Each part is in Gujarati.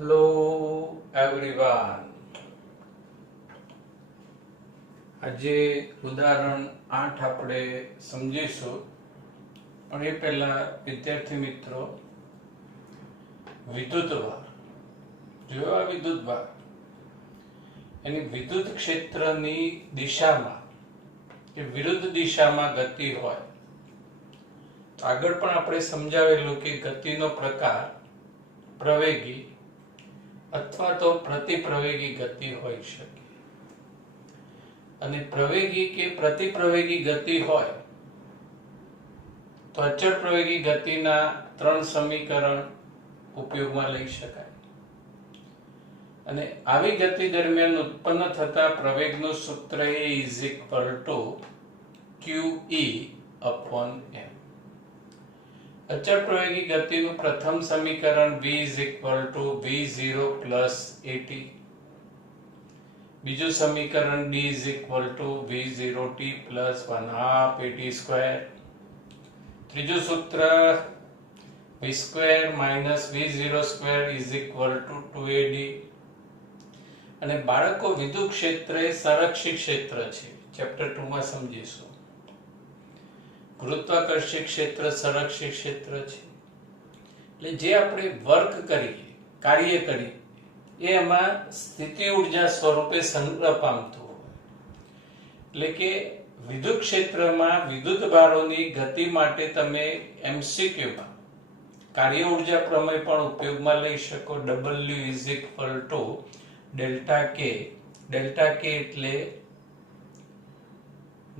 Hello everyone. આજે ઉદાહરણ 8 આપણે સમજીશું, પણ એ પહેલા વિદ્યાર્થી મિત્રો, વિદ્યુતભાર જોયો. આ વિદ્યુતભાર એની વિદ્યુત ક્ષેત્રની દિશામાં કે વિરુદ્ધ દિશામાં ગતિ હોય તો આગળ પણ આપણે સમજાવેલું કે ગતિનો પ્રકાર પ્રવેગી અથવા તો પ્રતિપ્રવેગી ગતિ હોઈ શકે. અને પ્રવેગી કે પ્રતિપ્રવેગી ગતિ હોય તો અચળ પ્રવેગી ગતિના 3 સમીકરણ ઉપયોગમાં લઈ શકાય. અને આવી ગતિ દરમિયાન ઉત્પન્ન થતા પ્રવેગનું સૂત્ર એ QE/m. અચળ પ્રવેગી ગતિનું પ્રથમ સમીકરણ v v0 at. બીજું સમીકરણ d v0t +1/2 at². ત્રીજું સૂત્ર v² v02 2ad. અને બાળકો, વિદ્યુત ક્ષેત્ર એ સંરક્ષિત ક્ષેત્ર છે, ચેપ્ટર 2 માં સમજીશું. ગુરુત્વાકર્ષણ ક્ષેત્ર સંરક્ષિત ક્ષેત્ર છે, એટલે જે આપણે વર્ક કરીએ, કાર્ય કરીએ, એ એમાં સ્થિતિ ઉર્જા સ્વરૂપે સંગ્રહ પામતું હોય. એટલે કે વિદ્યુત ક્ષેત્રમાં વિદ્યુત ભારોની ગતિ માટે તમે MCQમાં કાર્ય ઉર્જા પ્રમેય પણ ઉપયોગમાં લઈ શકો. W delta K. Delta K એટલે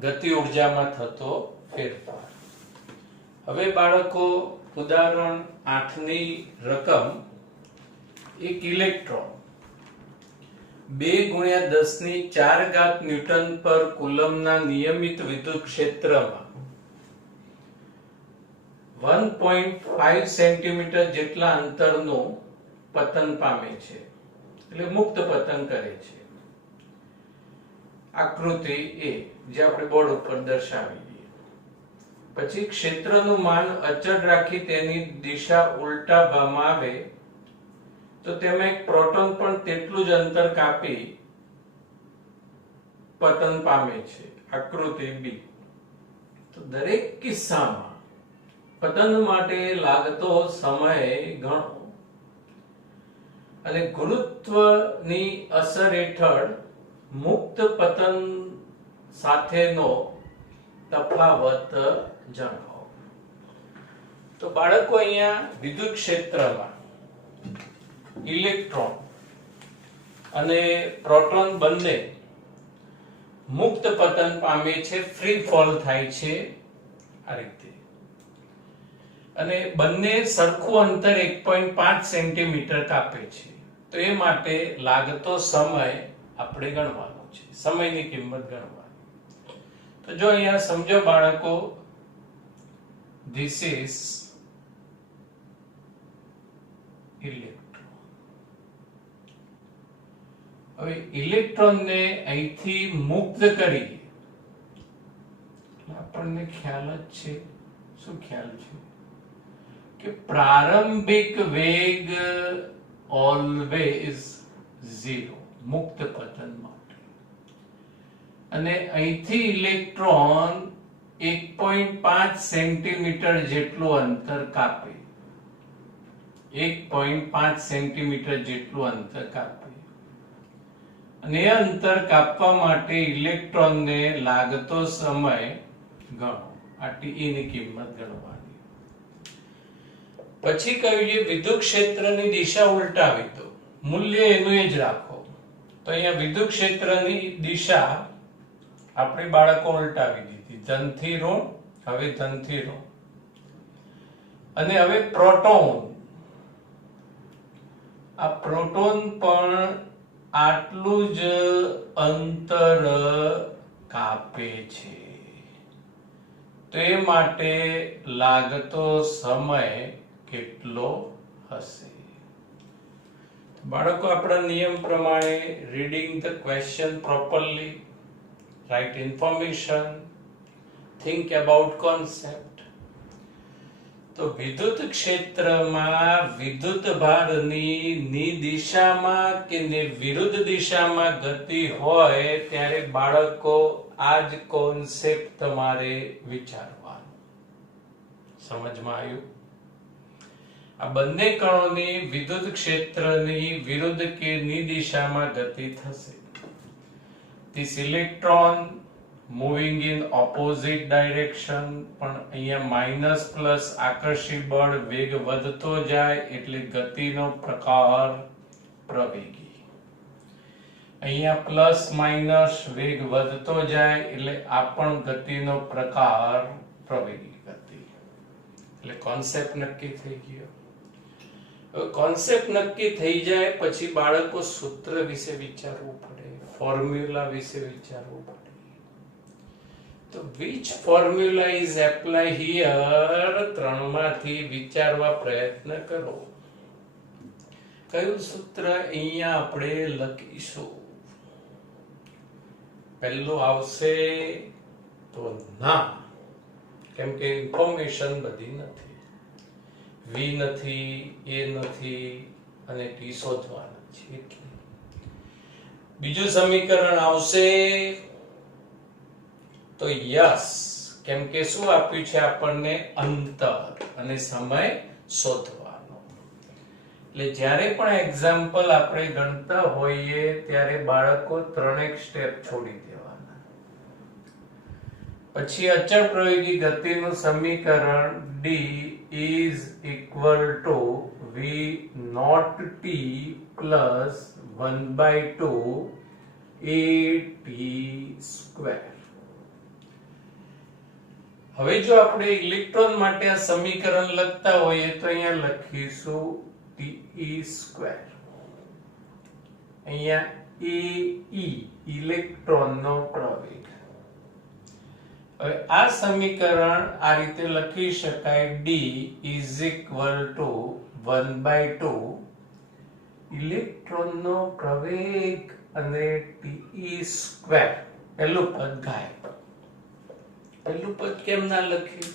ગતિ ઉર્જામાં થતો ફેરફાર. હવે બાળકો, ઉદાહરણ 8 ની રકમ, એક ઇલેક્ટ્રોન 2 × 10⁴ ન્યૂટન પર કુલમના નિયમિત વિદ્યુત ક્ષેત્રમાં 1.5 સેન્ટીમીટર જેટલા અંતરનું પતન પામે છે, એટલે મુક્ત પતન કરે છે. આકૃતિ એ જે આપણે બોર્ડ ઉપર દર્શાવી દઈએ. પછી ક્ષેત્રનું માન અચળ રાખી તેની દિશા ઉલટાવવામાં આવે તો તેમાં એક પ્રોટોન પણ તેટલું જ અંતર કાપી પતન પામે છે. આકૃતિ બી. તો દરેક કિસ્સામાં પતન માટે લાગતો સમય ગણો અને ગુરુત્વની અસર હેઠળ મુક્ત પતન સાથેનો તફાવત જણાવો. તો બાળકો, અહીંયા વિદ્યુત ક્ષેત્રમાં ઇલેક્ટ્રોન અને પ્રોટોન બંને મુક્ત પતન પામે છે, ફ્રી ફોલ થાય છે આ રીતે. અને બંને સરખું અંતર 1.5 સેન્ટીમીટર કાપે છે. તો એ માટે લાગતો સમય આપણે ગણવાનો છે, સમયની કિંમત ગણવાની. તો જો અહીંયા સમજો બાળકો, ધીસ ઇઝ ઇલેક્ટ્રોન. હવે ઇલેક્ટ્રોનને અહીંથી મુક્ત કરી આપણને ખ્યાલ જ છે. શું ખ્યાલ છે? કે પ્રારંભિક વેગ ઓલવેઝ 0 મુક્ત પતન માટે. અને અહીંથી ઇલેક્ટ્રોન 1.5 સેન્ટીમીટર જેટલું અંતર કાપે. 1.5 સેન્ટીમીટર જેટલું અંતર કાપે. અને એ અંતર કાપવા માટે ઇલેક્ટ્રોનને લાગતો સમય ગણો. આ ટી ની કિંમત ગણવાની. પછી કહ્યું છે વિદ્યુત ક્ષેત્રની દિશા ઉલટાવી દો, મૂલ્ય એનું એ જ રાખો. તો અહીંયા વિદ્યુત ક્ષેત્રની દિશા આપણે બાળકો ઉલટાવી દીધી, ધનથી ઋણ, હવે ધનથી ઋણ. અને હવે પ્રોટોન, આ પ્રોટોન પણ આટલું જ અંતર કાપે છે. તો એ માટે લાગતો સમય કેટલો હશે? બાળકો, આપણા નિયમ પ્રમાણે reading the question properly, right information, think about concept. તો તો વિદ્યુત ક્ષેત્રમાં વિદ્યુત ભારની દિશામાં કે વિરુદ્ધ દિશામાં ગતિ હોય ત્યારે બાળકો આ જ કોન્સેપ્ટ તમારે વિચારવાનો. સમજમાં આવ્યું? આ બંને કણોની વિદ્યુત ક્ષેત્રની વિરુદ્ધ કે ની દિશામાં ગતિ થશે. This electron moving in opposite direction, પણ અહીંયા માઇનસ પ્લસ આકર્ષી બળ વેગ વધતો જાય એટલે ગતિનો પ્રકાર પ્રવેગી. અહીંયા પ્લસ માઇનસ વેગ વધતો જાય એટલે આ પણ ગતિનો પ્રકાર પ્રવેગી ગતિ. એટલે કોન્સેપ્ટ નક્કી થઈ ગયો. કોન્સેપ્ટ નક્કી થઈ જાય પછી બાળકો સૂત્ર વિશે વિચારવું પડે, ફોર્મ્યુલા વિશે વિચારવું પડે. તો which formula is apply here? ત્રણમાંથી વિચારવા પ્રયત્ન કરો. કયું સૂત્ર અહીંયા આપણે લખીશું? પહેલું આવશે તો ના, કેમ કે ઇન્ફોર્મેશન બધી નથી. વી નથી, એ નથી અને ટી શોધવાના છે એટલે. બીજું સમીકરણ આવશે તો યસ, કેમ કે શું આપ્યું છે આપણને? અંતર અને સમય શોધવાનો. એટલે જ્યારે પણ એક્ઝામ્પલ આપણે ગણતા હોઈએ ત્યારે બાળકો ત્રણેક સ્ટેપ છોડી દેવાના. પછી અચળ પ્રવેગી ગતિનું સમીકરણ D is equal to v naught t plus 1/2 at square. હવે જો આપણે ઇલેક્ટ્રોન માટે આ સમીકરણ લખતા હોઈએ તો અહીંયા લખીશું te square. અહીંયા a e ઇલેક્ટ્રોનનો પ્રવેગ. હવે આ સમીકરણ આ રીતે લખી શકાય D is equal to 1/2 ઇલેક્ટ્રોનનો પ્રવેગ અને te square. પહેલું પદ ગાયબ. પહેલું પદ કેમ ના લખ્યું?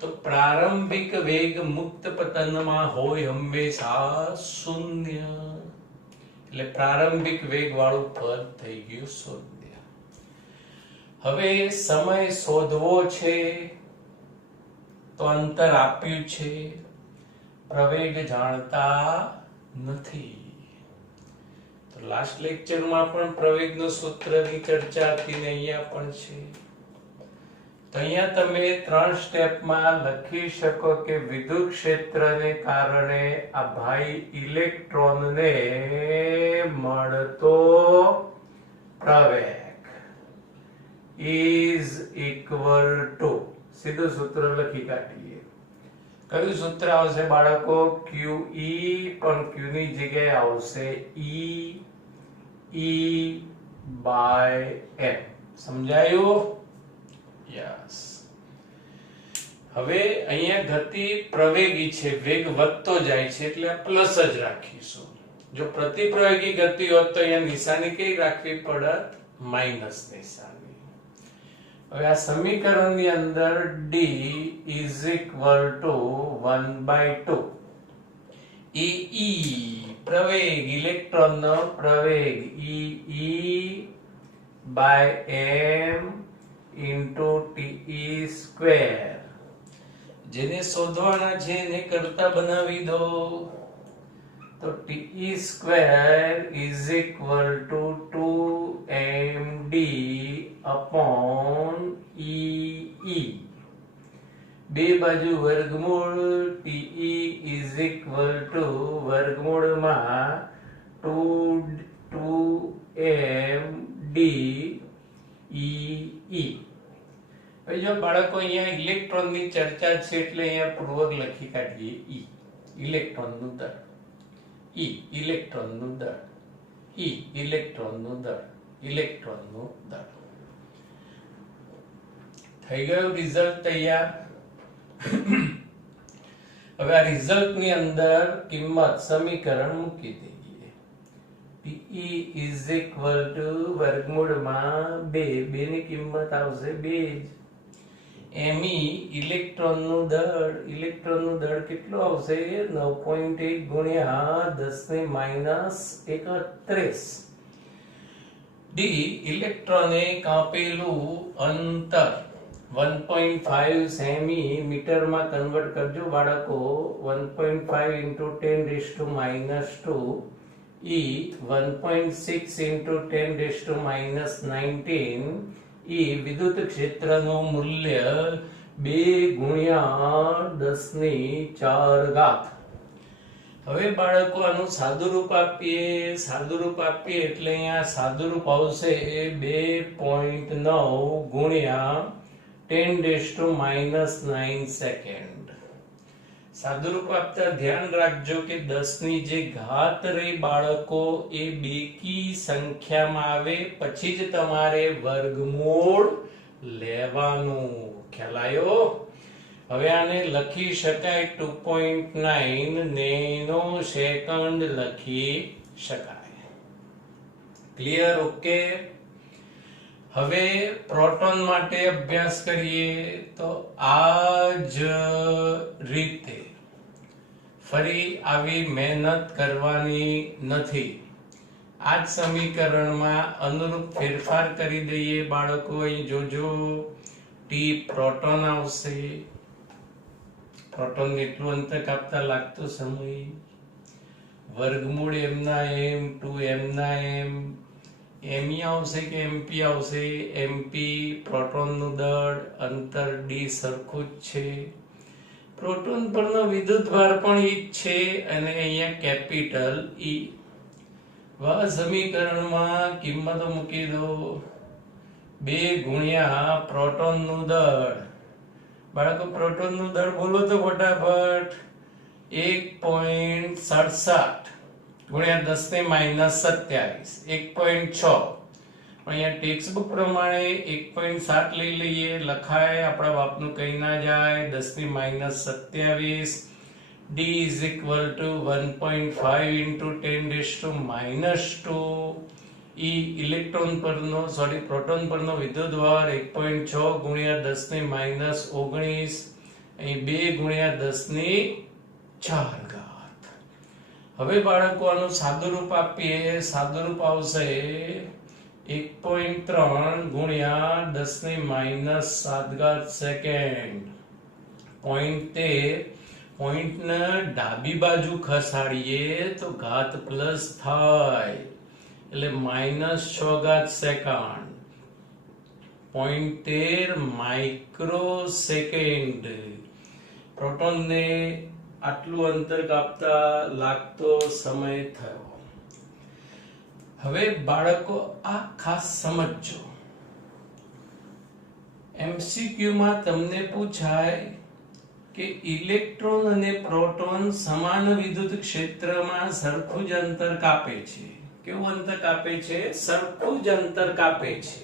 તો પ્રારંભિક વેગ મુક્ત પતનમાં હોય હંમેશા શૂન્ય. એટલે પ્રારંભિક વેગ વાળું પદ થઈ ગયું શૂન્ય. હવે સમય શોધવો છે તો અંતર આપ્યું છે, પ્રવેગ જાણતા નથી. તો લાસ્ટ લેક્ચરમાં પણ પ્રવેગનું સૂત્રની ચર્ચા હતી ને અહીંયા પણ છે. તો અહીંયા તમે 3 સ્ટેપમાં લખી શકો કે વિદ્યુત ક્ષેત્રને કારણે આ ભાઈ ઇલેક્ટ્રોનને મળતો પ્રવેગ is equal to, સીધું સૂત્ર લખી કાઢીએ. કયું સૂત્ર આવશે બાળકો? QE, પણ Q ની જગ્યાએ આવશે E/m. સમજાયું? યસ. હવે અહીંયા ગતિ પ્રવેગી છે, વેગ વધતો જાય છે એટલે પ્લસ જ રાખીશું. જો પ્રતિપ્રવેગી ગતિ હોત તો અહીંયા નિશાની કઈ રાખવી પડત? માઇનસ નિશાની. હવે આ સમીકરણની અંદર D is equal to 1/2 E પ્રવેગ, ઇલેક્ટ્રોનનો પ્રવેગ E/m into te square. જેને શોધવાના છે એને કરતા બનાવી દો. તો te square is equal to 2md upon E. બે બાજુ વર્ગમૂળ. te is equal to વર્ગમૂળમાં 2md E. હવે જો બાળકો અહીંયા ઇલેક્ટ્રોનની ચર્ચા છે એટલે અહીંયા પૂર્વક લખી કાઢીએ. E ઇલેક્ટ્રોનનું દળ, E ઇલેક્ટ્રોનનું દળ, E ઇલેક્ટ્રોનનું દળ, ઇલેક્ટ્રોનનું દળ. થઈ ગયું રિઝલ્ટ તૈયાર. હવે આ રિઝલ્ટની અંદર કિંમત સમીકરણ મૂકી દઈએ. Pe is equal to વર્ગમૂળમાં 2, 2 ની કિંમત આવશે 2 જ. એમી ઇલેક્ટ્રોનનું દળ કેટલો આવશે 9.1 ગુણ્યા 10⁻31. ડી ઇલેક્ટ્રોને કાપેલું અંતર 1.5 સેમી મીટરમાં કન્વર્ટ કરજો બાળકો. 1.5 into 10⁻², E 1.6 into 10⁻19, E વિદ્યુત ક્ષેત્રનું મૂલ્ય 2 ગુણ્યા 10⁴. હવે બાળકો આનું સાદુરૂપ આપીએ એટલે અહીંયા સાદુરૂપ આવશે 2.9 ગુણ્યા 10⁻9 સેકન્ડ. સાદુરૂપ આપતા ધ્યાન રાખજો કે 10 ની જે ઘાત રહી બાળકો એ બેકી સંખ્યામાં આવે પછી જ તમારે વર્ગમૂળ લેવાનું. ખ્યાલ આવ્યો? હવે આને લખી શકાય 2.9 નેનો સેકન્ડ લખી શકાય. ક્લિયર? ઓકે. હવે પ્રોટોન માટે અભ્યાસ કરીએ તો આ જ રીતે ફરી આવી મહેનત કરવાની નથી. આ જ સમીકરણમાં અનુરૂપ ફેરફાર કરી દઈએ બાળકો. અહીં જોજો, ટી પ્રોટોન આવશે. પ્રોટોન એટલું અંતર કાપતા લાગતો સમય, વર્ગમૂળ એમના એમ 2 એમના એમ, એમી આવશે કે એમપી આવશે? એમપી પ્રોટોનનું દળ, અંતર ડી સરખું જ છે. પ્રોટોન પરનો વિદ્યુતભાર પણ ઈ જ છે અને અહીંયા કેપિટલ ઈ. સમીકરણમાં કિંમતો મૂકી દો. 2 ગુણ્યા પ્રોટોનનું દળ. બાળકો પ્રોટોનનું દળ બોલો તો ફટાફટ. 1.67 ગુણ્યા 10⁻27, 1.6. અહીંયા ટેક્સ્ટ બુક પ્રમાણે 1.7 લઈ લઈએ, લખાય, આપણા બાપનું કઈ ના જાય. 10⁻27. D is equal to 1.5 into 10⁻². E proton પરનો વિદ્યુતભાર 1.6 ગુણ્યા 10⁻19. અહીં 2 ગુણ્યા 10⁴. હવે બાળકો આનું સાદુરૂપ આપીએ. સાદુરૂપ આવશે 1.3 ગુણ્યા 10⁻7 સેકન્ડ. પોઈન્ટને ડાબી બાજુ ખસાડીએ તો ઘાત પ્લસ થાય એટલે -6 સેકન્ડ. 0.13 micro second. પ્રોટોનને આટલું અંતર કાપતા લાગતો સમય થયો. હવે બાળકો આ ખાસ સમજો. MCQ માં તમને પૂછાય કે ઇલેક્ટ્રોન અને પ્રોટોન સમાન વિદ્યુત ક્ષેત્રમાં સરખું જ અંતર કાપે છે. કેવું અંતર કાપે છે? સરખું જ અંતર કાપે છે.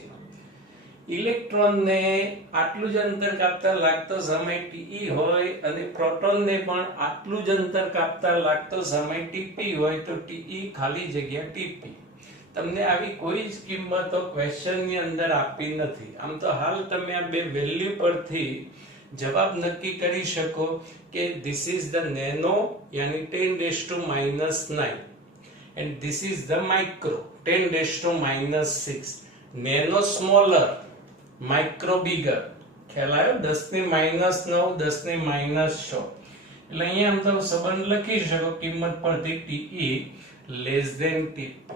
ઇલેક્ટ્રોનને આટલું જ અંતર કાપતા લાગતો સમય Te હોય અને પ્રોટોનને પણ આટલું જ અંતર કાપતા લાગતો સમય Tp હોય તો Te ખાલી જગ્યા Tp. તમને આવી કોઈ જ કિંમતો ક્વેશ્ચનની અંદર આપી નથી. આમ તો હાલ તમે આ બે વેલ્યુ પરથી જવાબ નક્કી કરી શકો કે this is the nano यानी 10⁻9 and this is the micro 10⁻6. nano smaller, micro bigger. ખ્યાલ આવ્યો? 10⁻9 10⁻6. એટલે અહીંયા આમ તો સંબંધ લખી શકો કિંમત પરથી Te less than Tp.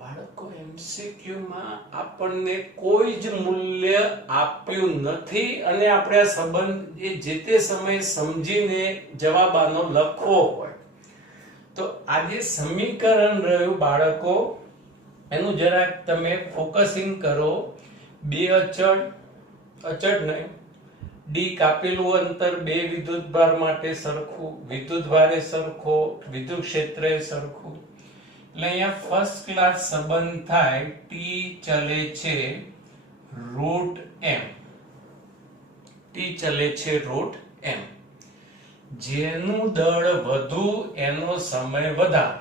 બાળકો MCQ માં આપણને કોઈ જ મૂલ્ય આપ્યું નથી અને આપણે આ સંબંધ જે તે સમયે સમજીને જવાબ આનો લખવો હોય તો આ જે સમીકરણ રહ્યું બાળકો એનું જરાક તમે ફોકસિંગ કરો. બે અચળ નહીં, ડી કાપેલું અંતર બે વિદ્યુતભાર માટે સરખું, વિદ્યુતભારે સરખો, વિદ્યુત ક્ષેત્રે સરખું. એટલે અહીંયા ફર્સ્ટ ક્લાસ સંબંધ થાય. ટી ચલે છે √m. ટી ચલે છે √m. જેનું દળ વધુ એનો સમય વધારે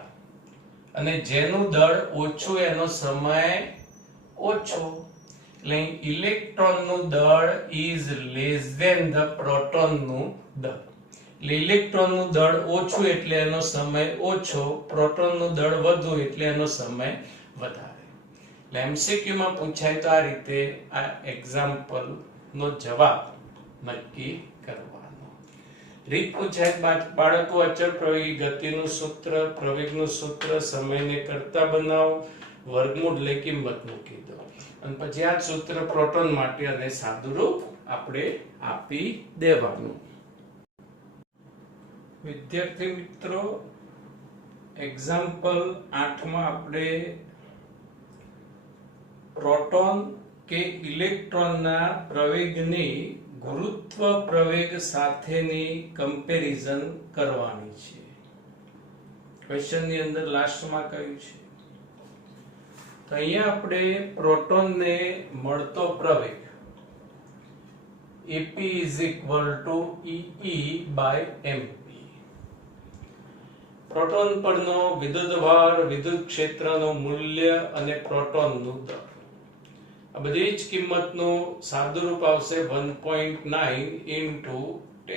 અને જેનું દળ ઓછું એનો સમય ઓછો. એટલે ઇલેક્ટ્રોનનું દળ ઇઝ લેસ ધેન ધ પ્રોટોનનું દળ. એટલે ઇલેક્ટ્રોનનું દળ ઓછું એટલે એનો સમય ઓછો, પ્રોટોનનું દળ વધુ એટલે એનો સમય વધારે. એટલે એમસીક્યુ માં પૂછાય તો આ રીતે આ એક્ઝામ્પલ નો જવાબ નક્કી કરવાનો. રીત પૂછાય બાળકો અચળ પ્રવેગી ગતિનું સૂત્ર, પ્રવેગનું સૂત્ર, સમયને કરતા બનાવો, વર્ગમૂળ લે કિંમત મૂકી દો અને પછી આ સૂત્ર પ્રોટોન માટે અને સાદુરૂપ આપણે આપી દેવાનું. વિદ્યાર્થી મિત્રો, એક્ઝામ્પલ 8 માં આપણે પ્રોટોન કે ઇલેક્ટ્રોનના પ્રવેગની ગુરુત્વ પ્રવેગ સાથેની કમ્પેરિઝન કરવાની છે. ક્વેશ્ચન ની અંદર લાસ્ટમાં કહ્યું છે તો અહીંયા આપણે પ્રોટોનને મળતો પ્રવેગ AP is equal to EE/mp. Proton પરનો વિદ્યુતભાર, વિદ્યુત ક્ષેત્રનું મૂલ્ય અને પ્રોટોનનું દળ, આ બધી જ કિંમતનું સાદુરૂપ આવશે 1.9 into 10⁻²⁰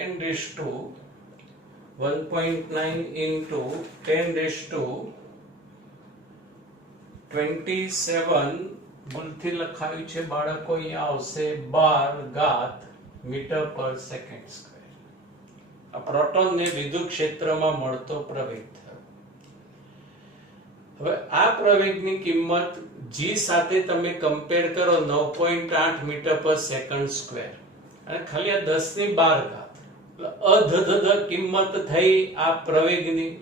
ભૂલથી લખાયું છે બાળકો, અહીંયા આવશે 12 મીટર પર સેકન્ડ સ્ક્વેર. આ પ્રોટોનને વિદ્યુત ક્ષેત્રમાં મળતો પ્રવેગ થયો. હવે આ પ્રવેગની કિંમત g સાથે તમે કમ્પેર કરો 9.8 મીટર પર સેકન્ડ સ્ક્વેર અને ખાલી આ 10⁻12 એટલે અધધ કિંમત થઈ આ પ્રવેગની.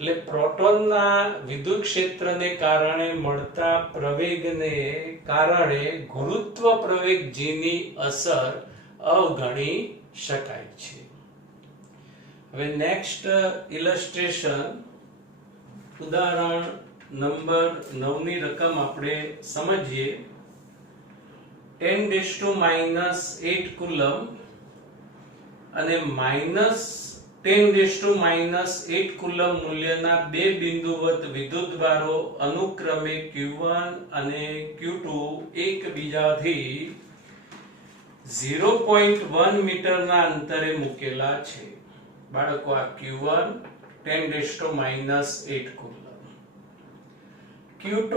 એટલે પ્રોટોનના વિદ્યુત ક્ષેત્રને કારણે મળતા પ્રવેગને કારણે ગુરુત્વ પ્રવેગ g ની અસર અવગણી શકાય છે. હવે નેક્સ્ટ ઇલસ્ટ્રેશન, ઉદાહરણ નંબર 9 ની રકમ આપણે સમજીએ. 10⁻8 કુલમ અને -10⁻8 કુલમ મૂલ્યના બે બિંદુવત વિદ્યુતભારો અનુક્રમે Q1 અને Q2 એકબીજાથી 0.1 મીટરના અંતરે મૂકેલા છે. બાળકો, આ Q1 10⁻8 કુલમ, Q2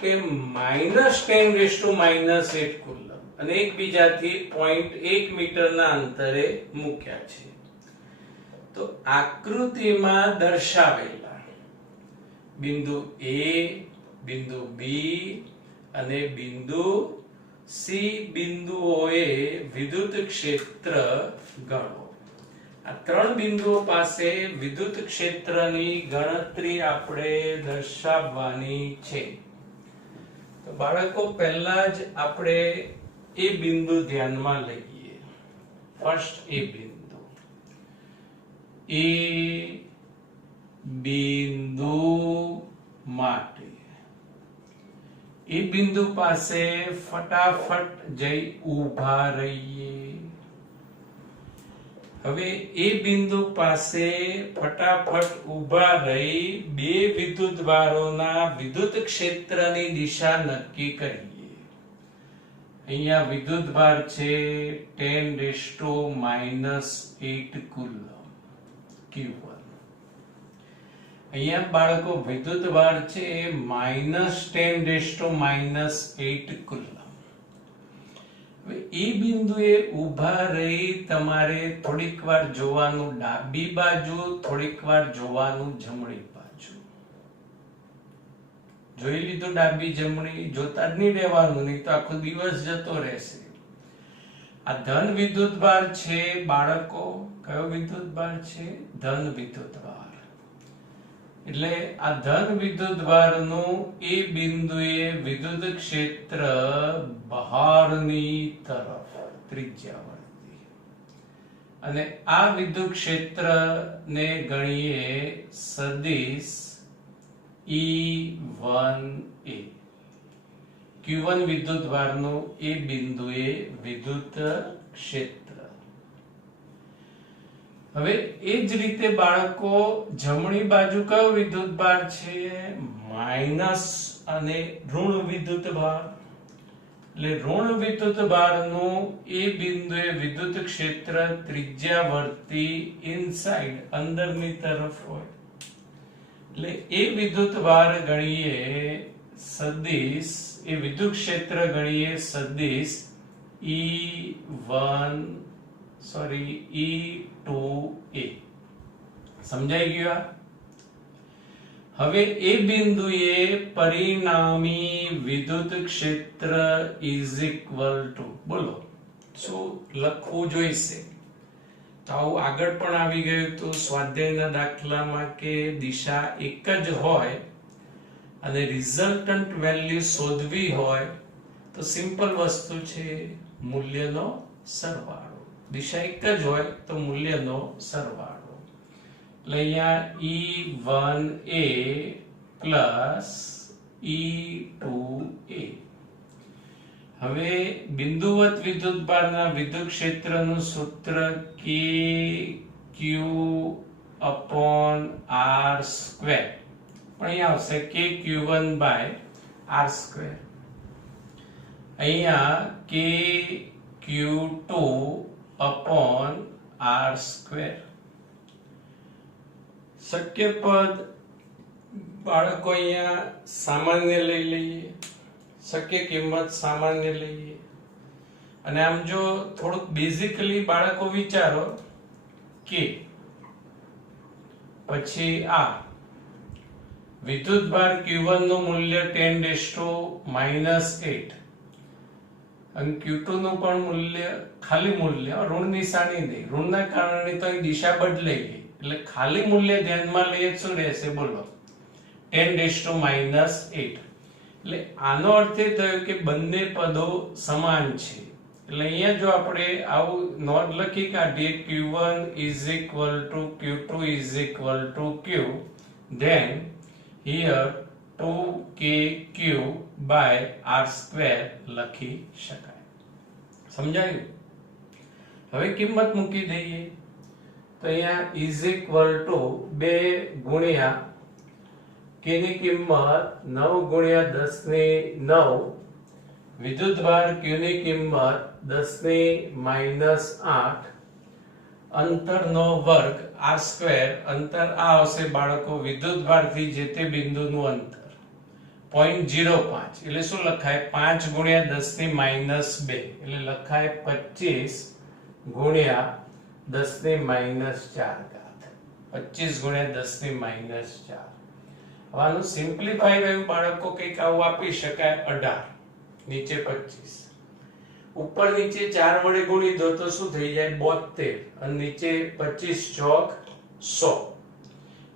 કે -10⁻8 કુલમ અને એકબીજાથી 0.1 મીટરના અંતરે મૂક્યા છે. તો આકૃતિમાં દર્શાવેલા બિંદુ A, બિંદુ B અને બિંદુ C બિંદુઓએ વિદ્યુત ક્ષેત્ર ગણો. આ ત્રણ બિંદુઓ પાસે વિદ્યુત ક્ષેત્રની ગણતરી આપણે દર્શાવવાની છે. તો બાળકો, પહેલા જ આપણે એ બિંદુ ધ્યાનમાં લઈએ. ફર્સ્ટ એ બિંદુ, એ બિંદુ માટે એ બિંદુ પાસે ફટાફટ જઈ ઊભા રહીએ. હવે એ બિંદુ પાસે ફટાફટ ઊભા રહી બે વિદ્યુતભારોના વિદ્યુત ક્ષેત્રની દિશા નક્કી કરીએ. અહીંયા વિદ્યુતભાર છે 10⁻8 કુલમ Q1. અહીંયા બાળકો વિદ્યુતભાર છે -10⁻8 કુલમ. એ બિંદુએ ઊભા રહી તમારે થોડીક વાર જોવાનું ડાબી બાજુ, થોડીક વાર જોવાનું જમણી બાજુ. જોઈ લીધું ડાબી જમણી, જોતા જ નહીં રહેવાનું, નહીં તો આખો દિવસ જતો રહેશે. આ ધન વિદ્યુતભાર છે બાળકો. કયો વિદ્યુતભાર છે? ધન વિદ્યુતભાર. એટલે આ ધન વિદ્યુતભારનું એ બિંદુએ વિદ્યુત ક્ષેત્ર બહારની તરફ ત્રિજ્યાવર્તી, અને આ વિદ્યુત ક્ષેત્રને ગણીએ સદિશ E1A. Q1 વિદ્યુતભારનું એ બિંદુએ વિદ્યુત ક્ષેત્ર. હવે એ જ રીતે બાળકો જમણી બાજુ કયો વિદ્યુતભાર છે? માઇનસ અને ઋણ વિદ્યુતભાર. એટલે ઋણ વિદ્યુત ભારનું એ બિંદુએ વિદ્યુત ક્ષેત્ર ત્રિજ્યાવર્તી ઇનસાઇડ અંદરની તરફ હોય એટલે એ વિદ્યુત ભાર ગણીએ સદિશ, એ વિદ્યુત ક્ષેત્ર ગણીએ સદિશ E2A. સમજાઈ ગયું? હવે એ બિંદુએ પરિણામી વિદ્યુત ક્ષેત્ર ઇઝ ઇક્વલ ટુ, બોલો શું લખવું જોઈશે? તો આવું આગળ પણ આવી ગયું હતું સ્વાધ્યાયના દાખલામાં કે દિશા એક જ હોય અને રિઝલ્ટન્ટ વેલ્યુ શોધવી હોય તો સિમ્પલ વસ્તુ છે મૂલ્યનો સરવાળો. દિશા એક જ હોય તો મૂલ્યનો સરવાળો. એટલે અહીંયા E1A પ્લસ E2A. હવે બિંદુવત વિદ્યુતભારના વિદ્યુત ક્ષેત્રનું સૂત્ર KQ upon R², પણ અહીંયા આવશે KQ1/R². અહીંયા KQ2 upon R². શક્ય પદ બાળકો અહીંયા સામાન્ય લઈ લઈએ, શક્ય કિંમત સામાન્ય લઈએ. અને આમ જો થોડુંક બેઝિકલી બાળકો વિચારો કે પછી આ વિદ્યુતભાર Q1 નું મૂલ્ય 10⁻⁻8 અને Q2 નું પણ મૂલ્ય, ખાલી મૂલ્ય, ઋણ નિશાની નહીં, ઋણના કારણે તો અહીં દિશા બદલાઈ ગઈ એટલે ખાલી મૂલ્ય ધ્યાનમાં લઈએ શું રહેશે બોલો? 10⁻8. એટલે આનો અર્થ એ થયો કે બંને પદો સમાન છે. એટલે અહીંયા જો આપણે આવું નોંધ લખી કાઢીએ Q1 = Q2 = Q, then here 2KQ/R² લખી શકાય. સમજાયું? હવે કિંમત મૂકી દઈએ તો અહીંયા = 2 ગુણ્યા K ની કિંમત 9 × 10⁹ વિદ્યુતભાર Q ની કિંમત 10⁻8 અંતરનો વર્ગ R². અંતર આ આવશે બાળકો વિદ્યુતભારથી જે તે બિંદુનું અંતર 0.05. એટલે શું લખાય? 5 × 10⁻². એટલે લખાય 25 × 10⁻⁴. 25 × 10⁻⁴. આનું સિમ્પ્લિફાઈ રહ્યું બાળકો કંઈક આવું આપી શકાય 18, નીચે 25, ઉપર નીચે 4 વડે ગુણી દો તો શું થઈ જાય? 72, અને નીચે 25 ચોક 100.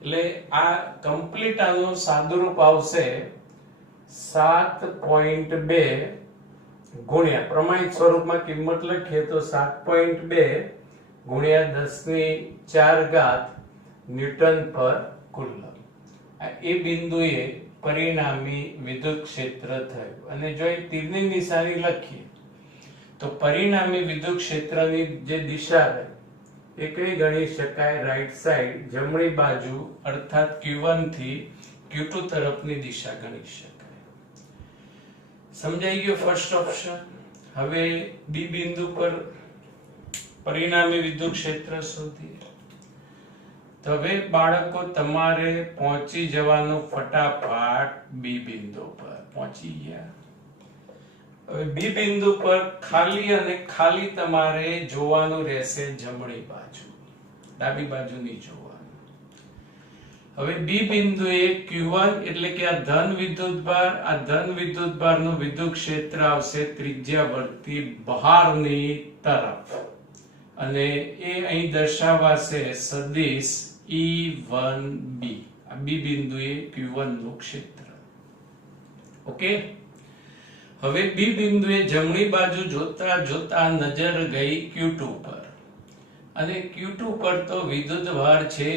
એટલે આ કમ્પ્લીટ આનું સાદુરૂપ આવશે 7.2 ગુણ્યા, પ્રમાણિત સ્વરૂપમાં કિંમત લખીએ તો 7.2 ગુણ્યા 10⁴ ન્યૂટન પર કુલમ. એ બિંદુએ પરિણામી વિદ્યુત ક્ષેત્ર થયું. અને જો એ તીરની નિશાની લખીએ તો પરિણામી વિદ્યુત ક્ષેત્રની જે દિશા રહી એ કઈ ગણી શકાય? રાઈટ સાઈડ, જમણી બાજુ, અર્થાત Q1 થી Q2 તરફની દિશા ગણી શકાય. સમજાઈ ગયું ફર્સ્ટ ઓપ્શન? હવે બી બિંદુ પર પરિણામી વિદ્યુત ક્ષેત્ર શોધીએ. તો હવે બાળકો તમારે પહોંચી જવાનું ફટાફટ બી બિંદુ પર. પહોંચી ગયા. હવે બી બિંદુ પર ખાલી અને ખાલી તમારે જોવાનું રહેશે જમણી બાજુ, ડાબી બાજુ નહીં જોવાનું. હવે બી બિંદુએ Q1 એટલે કે આ ધન વિદ્યુતભાર, આ ધન વિદ્યુતભારનું વિદ્યુત ક્ષેત્ર આવશે ત્રિજ્યાવર્તી બહારની તરફ, અને એ અહીં દર્શાવાશે સદિશ E1B. આ બી બિંદુએ Q1 નું ક્ષેત્ર. ઓકે. હવે બી બિંદુએ જમણી બાજુ જોતા જોતા નજર ગઈ Q2 પર, અને Q2 પર તો વિદ્યુતભાર છે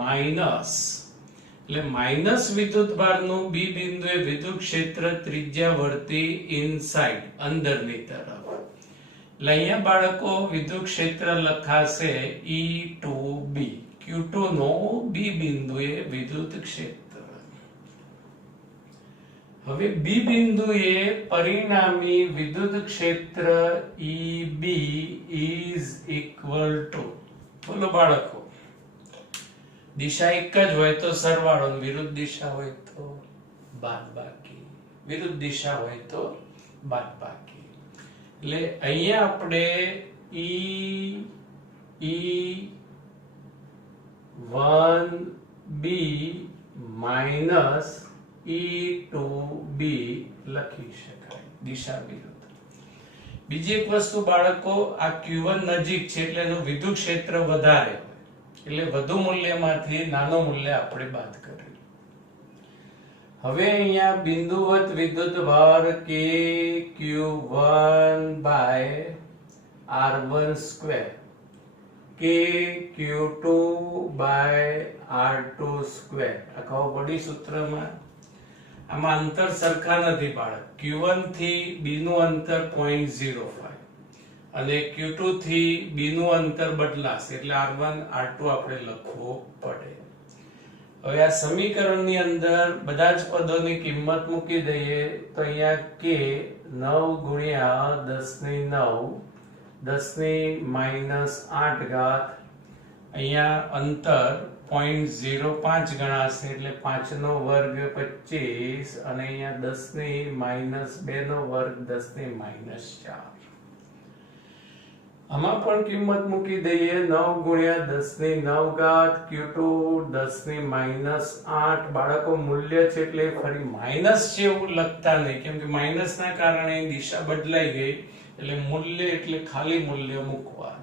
માઈનસ. એટલે માઈનસ વિદ્યુતભારનું બી બિંદુએ વિદ્યુત ક્ષેત્ર ત્રિજ્યાવર્તી ઇનસાઇડ, અંદરની તરફ. એટલે અહીંયા બાળકો વિદ્યુત ક્ષેત્ર લખાશે E2B. Q2 નો બી બિંદુએ વિદ્યુત ક્ષેત્ર. હવે બી બિંદુએ પરિણામી વિદ્યુત ક્ષેત્ર EB is equal to, બોલો બાળકો, દિશા એક જ હોય તો સરવાળો, વિરુદ્ધ દિશા હોય તો બાદબાકી, વિરુદ્ધ દિશા હોય તો બાદબાકી. એટલે અહીંયા આપણે E1B માઇનસ E2B લખી શકાય, દિશા વિરુદ્ધ. બીજી એક વસ્તુ બાળકો, આ Q1 નજીક છે એટલે એનું વિદ્યુત ક્ષેત્ર વધારે હોય, એટલે વધુ મૂલ્યમાંથી નાનો મૂલ્ય આપણે બાદ કરીએ. હવે અહીંયા બિંદુવત વિદ્યુત ભાર KQ1 by R1 square, KQ2 by R2 square, આ ખબર પડી સૂત્રમાં? આમાં અંતર સરખા નથી બાળક. Q1 થી B નું અંતર 0.05 અને Q2 થી B નું અંતર બદલાશે એટલે R1 R2 આપણે લખવું પડે. હવે આ સમીકરણની અંદર બધા જ પદોની કિંમત મૂકી દઈએ તો અહીંયા K 9 ગુણ્યા 10 ની 9 10 ની -8 ઘાત, અહીંયા અંતર 0.05 ગણાશે એટલે 5 નો વર્ગ 25 અને અહીંયા 10 ની -2 નો વર્ગ 10 ની -4. આમાં પણ કિંમત મૂકી દઈએ 9 ગુણ્યા 10 ની 9 ઘાત, Q2 10 ની -8. બાળકો મૂલ્ય છે એટલે ફરી માઇનસ છે એવું લખતા નહીં, કેમ કે માઇનસ ના કારણે દિશા બદલાઈ ગઈ એટલે મૂલ્ય એટલે ખાલી મૂલ્ય મૂકવાનું.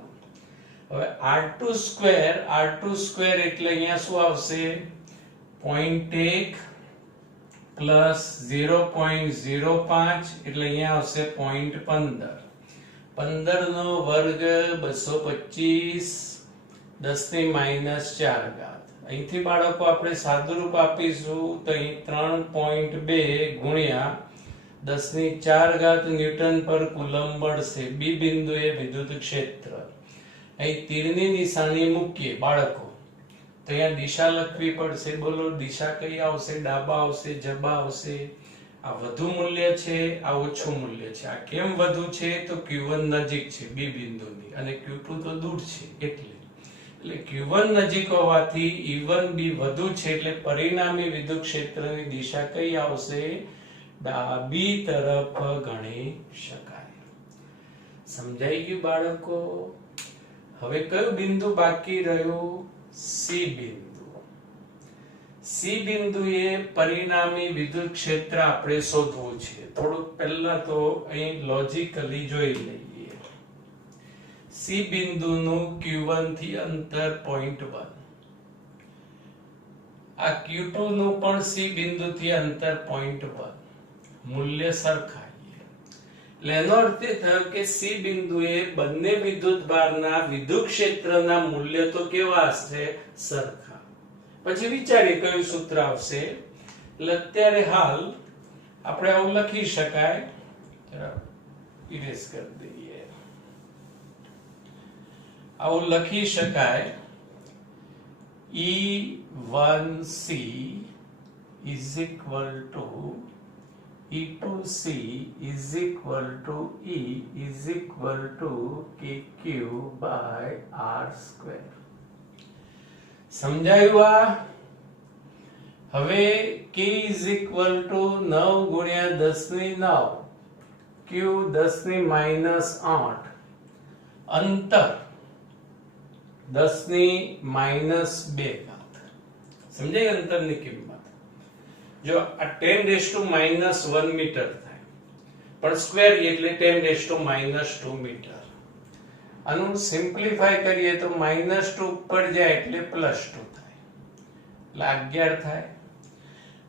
હવે R2 સ્ક્વેર એટલે અહીંયા શું આવશે? 0.1 પ્લસ 0.05 એટલે અહીંયા આવશે 0.15. 15 નો વર્ગ 225, 10 ની -4 ઘાત. અહીંથી બાળકો આપણે સાદુરૂપ આપીશું તો અહીં 3.2 ગુણ્યા 10 ની 4 ઘાત ન્યૂટન પર કુલમ્બ મળશે. બી બિંદુએ વિદ્યુત ક્ષેત્ર. અહીં તીરની નિશાની મૂકીએ બાળકો તો અહીંયા દિશા લખવી પડશે. બોલો દિશા કઈ આવશે? ડાબા આવશે, જબા આવશે? આ વધુ મૂલ્ય છે, આ ઓછું મૂલ્ય છે. આ કેમ વધુ છે? તો Q1 નજીક છે બી બિંદુની અને Q2 તો દૂર છે એટલે Q1 નજીક હોવાથી E1B વધુ છે એટલે પરિણામી વિદ્યુત ક્ષેત્રની દિશા કઈ આવશે? ડાબી તરફ ગણી શકાય. સમજાઈ ગયું બાળકો? હવે કયું બિંદુ બાકી રહ્યું? સી બિંદુ. સી બિંદુએ પરિણામી વિદ્યુત ક્ષેત્ર આપણે શોધવું છે. થોડુંક પહેલા તો અહીં લોજિકલી જોઈ લઈએ. સી બિંદુનું Q1 થી અંતર 0.1, આ Q2 નું પણ સી બિંદુથી અંતર 0.1, મૂલ્ય સરખાઈએ. એટલે એનો અર્થ એ થયો કે સી બિંદુએ બંને વિદ્યુત ભારના વિદ્યુત ક્ષેત્રના મૂલ્ય તો કેવા હશે? સરખા. પછી વિચારીએ કયું સૂત્ર આવશે. એટલે અત્યારે હાલ આપણે આવું લખી શકાય, ઇરેઝ કરી દઈએ. આવું લખી શકાય E1C is equal to E2C is equal to E is equal to KQ by R square. સમજાયું? આ હવે K is equal to 9 ગુણ્યા 10 ની 9, Q 10 ની -8, અંતર 10 ની -2 ઘાત. સમજાય અંતરની કિંમત? જો આ 10⁻⁻1 મીટર થાય પણ સ્ક્વેર એટલે 10⁻⁻2 મીટર. આનું સિમ્પ્લિફાય કરીએ તો -2 ઉપર જાય એટલે +2 થાય એટલે 11 થાય.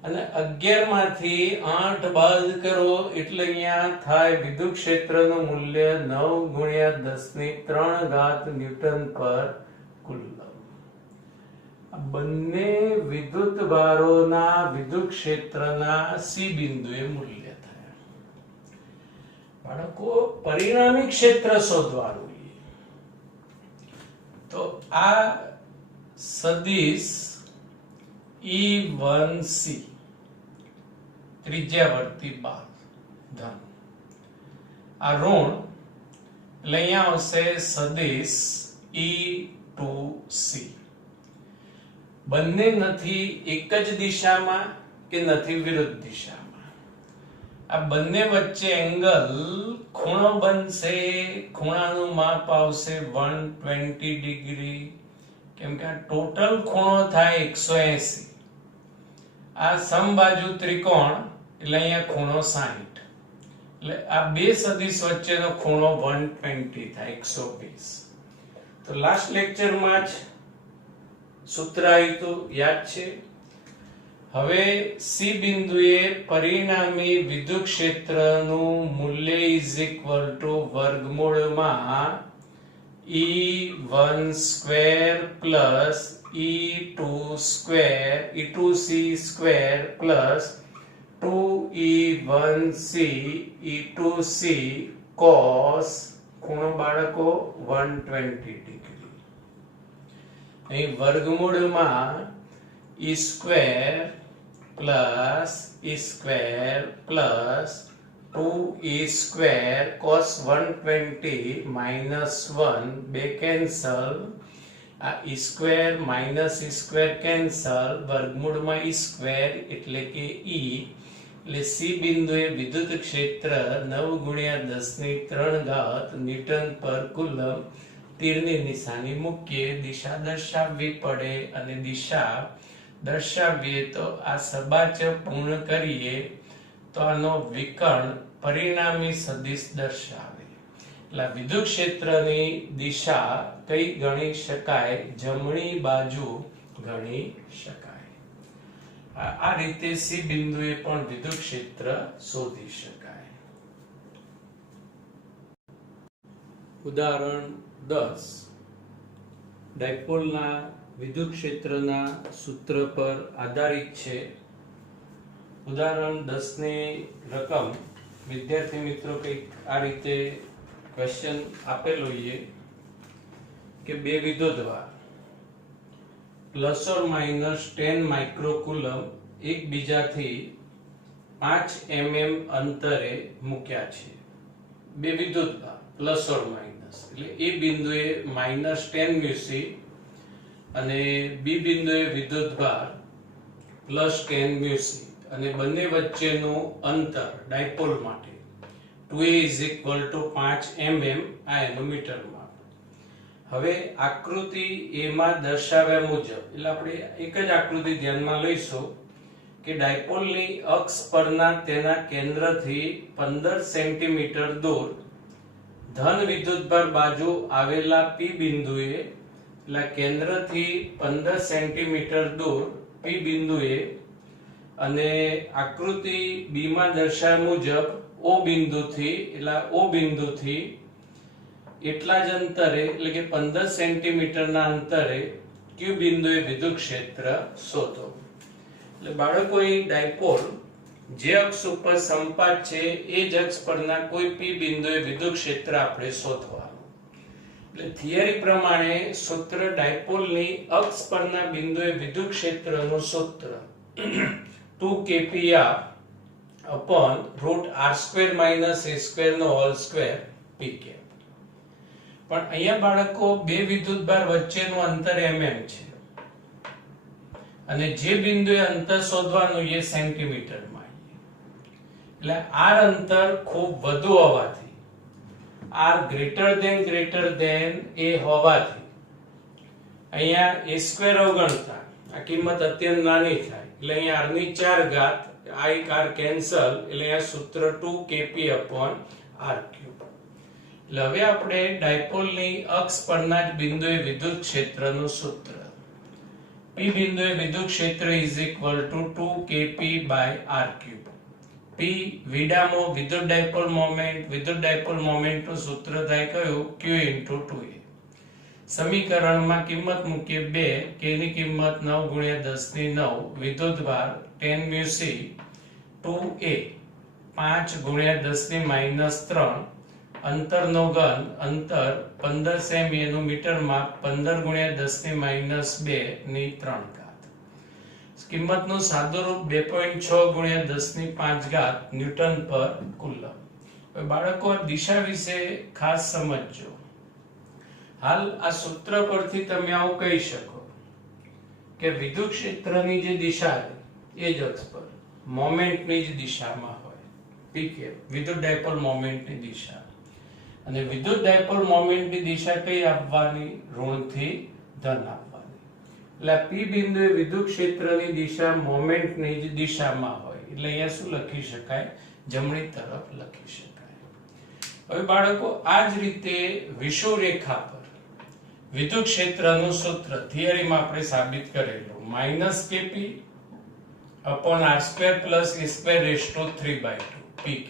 અને 11 માંથી 8 બાદ કરો એટલે અહીંયા થાય વિદ્યુત ક્ષેત્રનું મૂલ્ય 9 ગુણ્યા 10 ની 3 ઘાત ન્યૂટન પર કુલમ્બ. બંને વિદ્યુત ભારોના વિદ્યુત ક્ષેત્રના સી બિંદુએ મૂલ્ય થયા. બાળકો પરિણામી ક્ષેત્ર શોધવાનું. તો આ સદિશ E1C ત્રિજ્યાવર્તી 12 ધન. આ ઋણ એટલે અહીંયા આવશે સદિશ E2C. બંને નથી એક જ દિશામાં કે નથી વિરુદ્ધ દિશામાં. આ બંને વચ્ચે એંગલ ખૂણો બનશે. ખૂણાનું માપ આવશે 120 ડિગ્રી, કેમ કે આ ટોટલ ખૂણો થાય 180. આ સમબાજુ ત્રિકોણ એટલે અહીંયા ખૂણો 60. એટલે આ બે સદિશ વચ્ચેનો ખૂણો 120 થાય, 120. તો લાસ્ટ લેક્ચરમાં જ સૂત્ર આવ્યું તો યાદ છે. હવે સી બિંદુએ પરિણામી વિદ્યુત ક્ષેત્રનું મૂલ્ય ઇઝ ઇક્વલ ટુ વર્ગમૂળમાં E1 square plus E2 square E2C square plus 2E1C E2C cos ખૂણો બાળકો 120 ડિગ્રી. અહીં વર્ગમૂળમાં E square plus E square plus 2E square cos 120 minus 1 બે કેન્સલ. આ E square minus E square cancel, વર્ગમૂળમાં E સ્ક્વેર એટલે કે E. એટલે સી બિંદુએ વિદ્યુત ક્ષેત્ર 9 × 10³ ન્યૂટન પર કુલમ. તીરની નિશાની મૂકીએ, દિશા દર્શાવવી પડે અને દિશા દર્શાવીએ તો આ સબાચક પૂર્ણ કરીએ તો આનો વિકર્ણ પરિણામી સદિશ દર્શાવે. એટલે વિદ્યુત ક્ષેત્રની દિશા કઈ ગણી શકાય? જમણી બાજુ ગણી શકાય. આ રીતે સી બિંદુએ પણ વિદ્યુત ક્ષેત્ર શોધી શકાય. ઉદાહરણ 10 ડાયપોલના વિદ્યુત ક્ષેત્રના સૂત્ર પર આધારિત છે. ઉદાહરણ 10 ની રકમ વિદ્યાર્થી મિત્રો કંઈક આ રીતે ક્વેશ્ચન આપેલો છે કે બે વિદ્યુતભાર પ્લસ ઓર માઇનસ 10 માઇક્રોકુલમ એકબીજાથી 5 mm અંતરે મૂક્યા છે. બે વિદ્યુતભાર પ્લસ ઓર માઇનસ એટલે એ બિંદુએ -10 μc અને બી બિંદુએ વિદ્યુતભાર +10 μc અને બંને વચ્ચેનું અંતર ડાયપોલ માટે 2a = 5 mm. આ એનું મીટરમાં. હવે આકૃતિ A માં દર્શાવ્યા મુજબ એટલે આપણે એક જ આકૃતિ ધ્યાનમાં લઈશું કે ડાયપોલની અક્ષ પરના તેના કેન્દ્રથી 15 સેન્ટીમીટર દૂર ધન વિદ્યુતભાર બાજુ આવેલા P બિંદુએ એટલે કેન્દ્રથી 15 સેન્ટીમીટર દૂર P બિંદુએ અને આકૃતિ B માં દર્શાવ્યા મુજબ O બિંદુથી એટલે O બિંદુથી એટલા જ અંતરે એટલે કે 15 સેન્ટીમીટરના અંતરે Q બિંદુએ વિદ્યુત ક્ષેત્ર શોધો. એટલે બાળકો અહીં ડાયપોલ જે અક્ષ ઉપર સંપાત છે એ જ અક્ષ પરના કોઈ P બિંદુએ વિદ્યુત ક્ષેત્ર આપણે શોધવાનું. એટલે થિયરી પ્રમાણે સૂત્ર ડાયપોલની અક્ષ પરના બિંદુએ વિદ્યુત ક્ષેત્રનું સૂત્ર 2kpr √r² - a² pk. પણ અહીંયા બાળકો બે વિદ્યુતભાર વચ્ચેનું અંતર mm છે અને જે બિંદુએ અંતર શોધવાનું એ સેન્ટીમીટરમાં. એટલે r અંતર ખૂબ વધુ હોવાથી r > a હોવાથી અહીંયા a² અવગણતા આ કિંમત અત્યંત નાની થાય. એટલે અહીંયા r ની 4 ઘાત આ એક r કેન્સલ એટલે આ સૂત્ર 2kp/r³. એટલે હવે આપણે ડાયપોલની અક્ષ પરના જ બિંદુએ વિદ્યુત ક્ષેત્રનું સૂત્ર P બિંદુએ વિદ્યુત ક્ષેત્ર = 2kp/r³. P વિડામો વિદ્યુત ડાયપોલ મોમેન્ટનું સૂત્ર થાય કયું? Q × 2a. સમીકરણમાં કિંમત મૂકીએ 2 k ની કિંમત 9 × 10⁹ વિદ્યુતભાર 10 μc 2a 5 × 10⁻³ અંતરનો ઘન અંતર 15 સેમી એનું મીટરમાં 15 × 10⁻² ની 3 ઘાત. કિંમતનું સાદુરૂપ 2.6 ગુણ્યા 10⁵ ન્યૂટન પર કુલમ. હવે બાળકો દિશા વિશે ખાસ સમજજો. હાલ આ સૂત્ર પરથી તમે આવું કહી શકો કે વિદ્યુત ક્ષેત્રની જે દિશા છે એ જ અક્ષ પર મોમેન્ટની જ દિશામાં હોય. ઠીક છે, વિદ્યુત ડાયપોલ મોમેન્ટની દિશા. અને વિદ્યુત ડાયપોલ મોમેન્ટની દિશા કઈ આપવાની? ઋણથી ધન આપવાની. એટલે P બિંદુએ વિદ્યુત ક્ષેત્રની દિશા મોમેન્ટની જ દિશામાં હોય એટલે અહીંયા શું લખી શકાય? જમણી તરફ લખી શકાય. હવે બાળકો આ જ રીતે વિષુવરેખા પર વિદ્યુત ક્ષેત્રનું સૂત્ર થિયરીમાં આપણે સાબિત કરેલું -kp upon r² + a² ⁵ pk.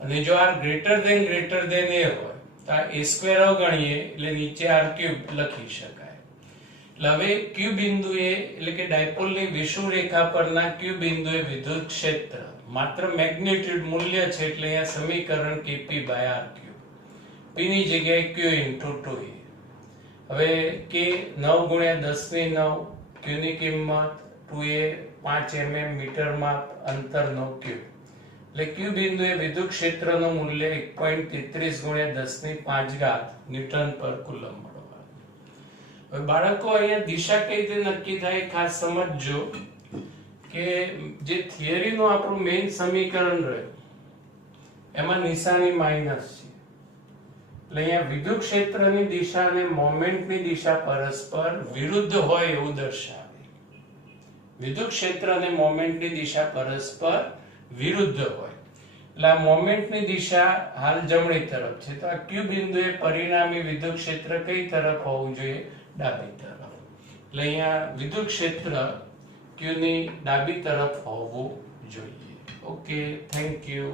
અને જો r ગ્રેટર ધેન a હોય તો આ a² અવગણીએ એટલે નીચે r³ લખી શકાય. એટલે હવે q બિંદુએ એટલે કે ડાયપોલની વિષુવરેખા પરના q બિંદુએ વિદ્યુત ક્ષેત્ર માત્ર મેગ્નિટ્યુડ મૂલ્ય છે એટલે અહીંયા સમીકરણ kp/r³. p ની જગ્યાએ q * 2a. હવે k 9 ગુણ્યા 10⁹ q ની કિંમત 2a 5 mm મીટરમાં અંતરનો q. એટલે q બિંદુએ વિદ્યુત ક્ષેત્રનું મૂલ્ય 1.33 ગુણ્યા 10⁵ ન્યૂટન પર કુલમ મળવાનું. હવે બાળકો અહીંયા દિશા કઈ રીતે નક્કી થાય ખાસ સમજજો કે જે થિયરીનું આપણું મેઇન સમીકરણ રહ્યું એમાં નિશાની માઈનસ છે. એટલે અહીંયા વિદ્યુત ક્ષેત્રની દિશા અને મોમેન્ટની દિશા પરસ્પર વિરુદ્ધ હોય એવું દર્શાવે. વિદ્યુત ક્ષેત્ર અને મોમેન્ટની દિશા પરસ્પર વિરુદ્ધ હોય એટલે આ મોમેન્ટની દિશા હાલ જમણી તરફ છે તો આ q બિંદુએ પરિણામી વિદ્યુત ક્ષેત્ર કઈ તરફ હોવું જોઈએ? ડાબી તરફ. એટલે અહીંયા વિદ્યુત ક્ષેત્ર q ની ડાબી તરફ હોવું જોઈએ. Okay, thank you.